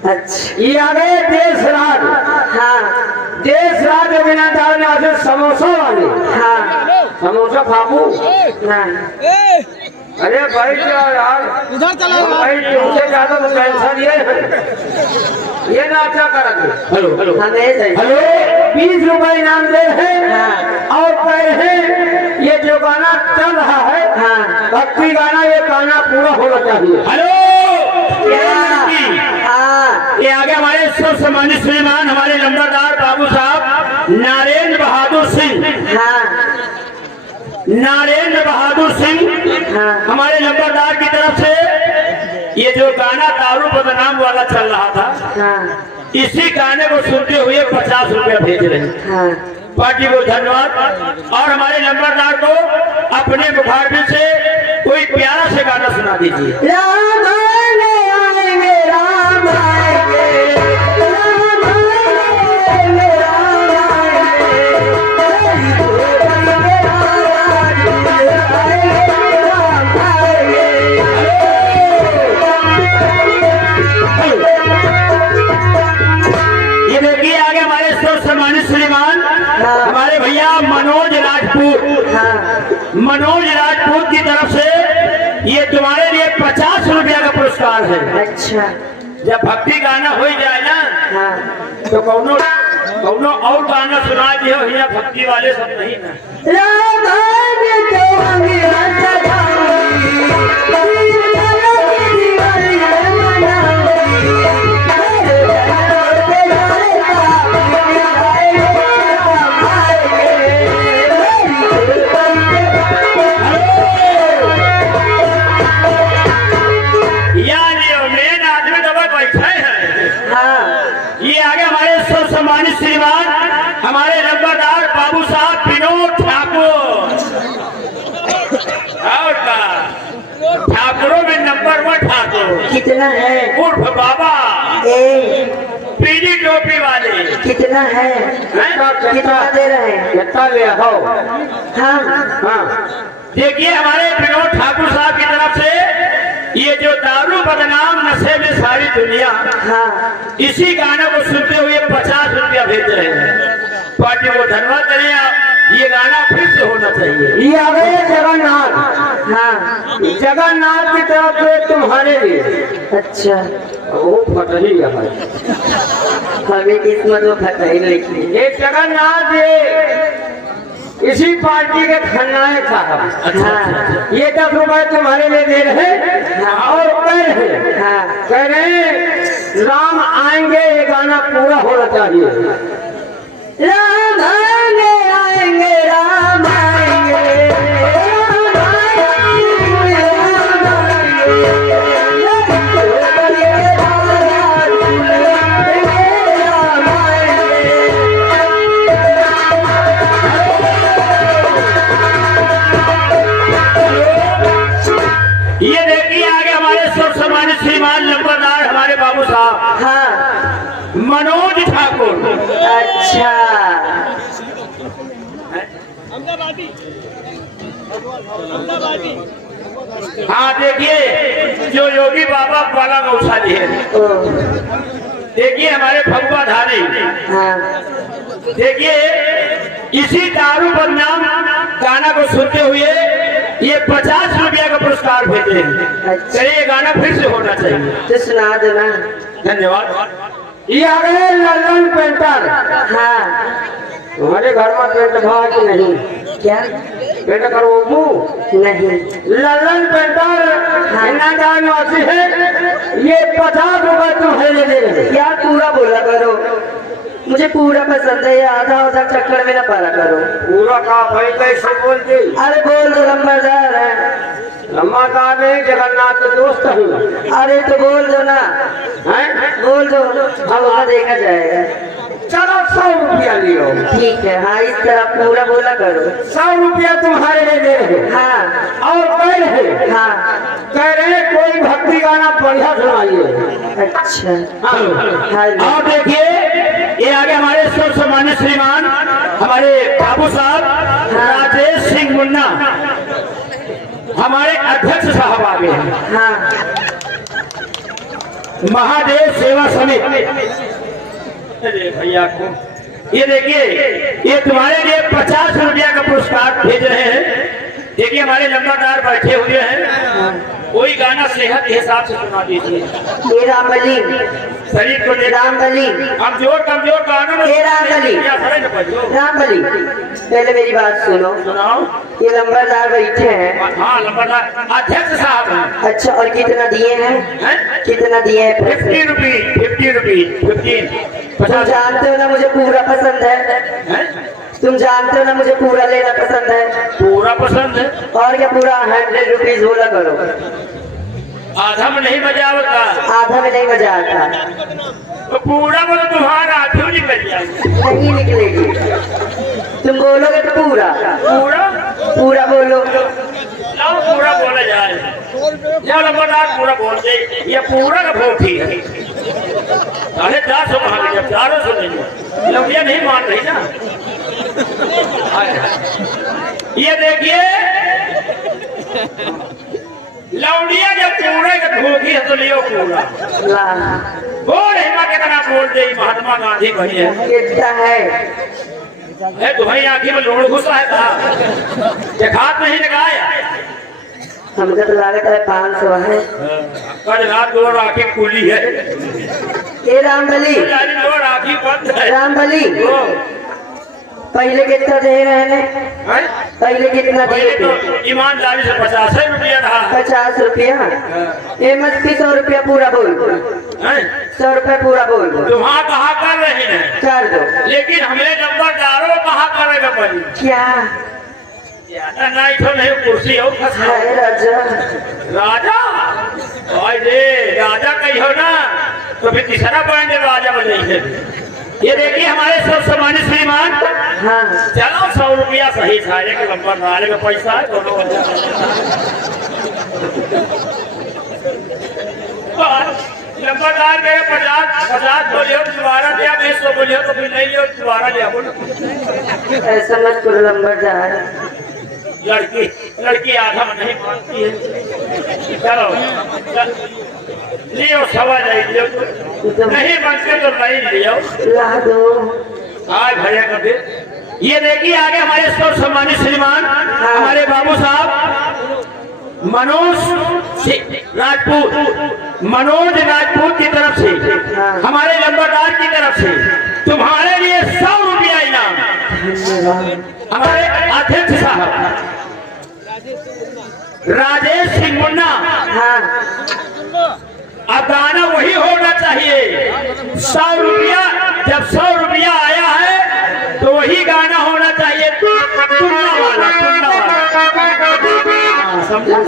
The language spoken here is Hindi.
अच्छा ये आ गए देश राज। हाँ देश राज बिना डालने आते समोसा वाले। हाँ समोसा खाबू नहीं। अरे भाई क्या यार इधर चला भाई तुमसे ज्यादा तो टेंशन ये ना अच्छा करेंगे। हेलो हेलो हेलो 20 रुपए इनाम दे है। हाँ। और कहे हैं ये जो गाना चल रहा है। हाँ। भक्ति गाना ये गाना पूरा होना चाहिए। हेलो ये आगे हमारे सम्मानित श्रीमान हमारे नंबरदार बाबू साहब नरेंद्र बहादुर सिंह। हाँ। नरेंद्र बहादुर सिंह। हाँ। हमारे नंबरदार की तरफ से ये जो गाना दारू बदनाम वाला चल रहा था। हाँ। इसी गाने को सुनते हुए 50 रुपया भेज रहे हैं। हाँ। पार्टी को धन्यवाद। और हमारे नंबरदार को अपने मुखारबिन से कोई प्यारा से गाना सुना दीजिए। हमारे भैया मनोज राजपूत की तरफ से ये तुम्हारे लिए 50 रुपया का पुरस्कार है। अच्छा जब भक्ति गाना हो जाए ना। हाँ। तो कौनो और गाना सुना दियो भैया भक्ति वाले सब नहीं ना। श्रीमान हमारे नंबरदार बाबू साहब विनोद ठाकुर। और ठाकुरों में नंबर 1 ठाकुर। कितना है? उर्फ बाबा पीली टोपी वाले। कितना है? कितना दे रहे हैं? कितना ले आओ। हाँ हाँ देखिए हमारे विनोद ठाकुर साहब की तरफ से ये जो दारू बदनाम नशे में सारी दुनिया। हाँ। इसी गाने को सुनते हुए 50 रुपया भेज रहे हैं। पार्टी को धन्यवाद करें। ये गाना फिर से होना चाहिए। ये आ गए जगन्नाथ। हाँ जगन्नाथ की तरफ से तुम्हारे लिए। अच्छा वो फट ही है हमें किस्मत में फट ही नहीं। ये जगन्नाथ इसी पार्टी के खलनायक साहब। अच्छा। ये 10 रुपए तुम्हारे लिए दे रहे हैं। हाँ। और कह रहे राम आएंगे ये गाना पूरा होना चाहिए। राम आएंगे राम आएंगे ये देखिए आगे हमारे सब सम्मानित श्रीमान नंबरदार हमारे बाबू साहब। हाँ मनोज ठाकुर। अच्छा हाँ देखिए जो योगी बाबा वाला गौशाली है। देखिए हमारे भगवा धारी। हाँ देखिए इसी दारू बदनाम गाना को सुनते हुए ये 50 रुपया का पुरस्कार भेजे हैं। चलिए गाना फिर से होना चाहिए। सुना देना। धन्यवाद। ये आ गए लल्लन पेंटर। हाँ तुम्हारे घर में पेंट भाग नहीं क्या पेंट करो नहीं। लल्लन पेंटर निवासी है। ये 50 रुपए तुम्हें ले दे। क्या पूरा बोला करो मुझे पूरा पसंद है। आधा आधा चक्कर में ना पारा करो। पूरा का भाई कैसे बोल दे। अरे बोल दो नंबरदार है। नंबरदार है जगन्नाथ के दोस्त हूँ। अरे तो बोल दो ना। है बोल दो अब वहाँ देखा जाएगा। 100 रुपया लियो। ठीक है, हाँ इस तरह पूरा बोला करो। 100 रुपया तुम्हारे लिए दे रहे हैं। हाँ और कह रहे हाँ कह रहे कोई भक्ति गाना बढ़िया सुनाइए। अच्छा हाँ हाँ और देखिए ये आगे हमारे सर्व सम्मानित श्रीमान हमारे बाबू साहब राजेश सिंह मुन्ना हमारे अध्यक्ष साहब आगे हैं हाँ महादेव सेवा समिति। अरे भैया को ये देखिए ये तुम्हारे लिए 50 रुपया का पुरस्कार भेज रहे हैं। देखिए हमारे लंबादार बैठे हुए हैं, कोई गाना सेहत के हिसाब से सुना दीजिए। ये रामबली शरीर को रामबली कमजोर कमजोर गाना ये रामबली रामबली। पहले मेरी बात सुनो। सुनाओ। ये लंबरदार बैठे हैं। हाँ लंबादार अध्यक्ष साहब हैं। अच्छा और कितना दिए हैं? हैं? कितना दिए हैं पैसे? 50 रुपीज 15 तुम जानते हो ना मुझे पूरा पसंद है। हैं? तुम जानते हो ना मुझे पूरा लेना पसंद है। पूरा पसंद है। और क्या पूरा 100 रुपीज बोला करो। आधा में नहीं मजा आवता। आधा में नहीं मजा आता। तो पूरा बोलो तुम्हारा आधू निकल जाएगी। नहीं निकलेगी। तुम बोलोगे तो पूरा पूरा पूरा बोलो। लाओ पूरा बोला जाए। या लंबादार पूरा बोल दे। ये पूरा का भोग ठीक है। 450 कहा जब 400 नहीं लंबिया नहीं मान रही ना। ये देखिए लौड़िया जब पूरा का धोखी है तो लियो पूरा। ला बोल हिमा कितना बोल दे महात्मा गांधी भाई है। कितना है? तुम्हारी आंखी में लोड़ घुसा है कहा देखात नहीं लगाया। हमको तो लागत है 500 है। कल रात 2 आंखें खुली है। ये रामबली 2 आंखें बंद है। रामबली पहले कितना दे रहे हैं? हैं? पहले कितना पहले दिए तो थे? ईमानदारी से 50 रुपया रहा। 50 रुपया। ये मत भी 100 रुपया पूरा बोल दो। हैं? 100 रुपया पूरा बोल दो। तुम्हारा कहा कर रहे हैं कर दो। लेकिन हमें नंबरदारों कहा करेगा पड़ी क्या नहीं तो नहीं कुर्सी हो है राजा? राजा राजा कही हो ना तो फिर तीसरा पॉइंट राजा बन है। ये देखिए हमारे सब सम्मानित श्रीमान। हाँ चलो 100 रुपया सही था एक नंबर का पैसा है दोनों। नंबरदार गए 50 बोलियो दोबारा दिया 100 बोलियो तो फिर नहीं लियो दोबारा लिया बोलो। ऐसा मत करो लंबरदार। लड़की आधा में नहीं मानती है। चलो लियो सवा नहीं लियो नहीं बनते तो नहीं लियो। ला दो। आज भैया का फिर ये देखिए आगे हमारे सब सम्मानित श्रीमान हमारे बाबू साहब मनोज राजपूत की तरफ से हमारे लंबरदार की तरफ से तुम्हारे लिए 100 रुपया इनाम। हमारे अध्यक्ष साहब राजेश सिंह मुन्ना। हाँ अब गाना वही होना चाहिए 100 रुपया। जब 100 रुपया आया है तो वही गाना होना चाहिए तुलना वाला समझा।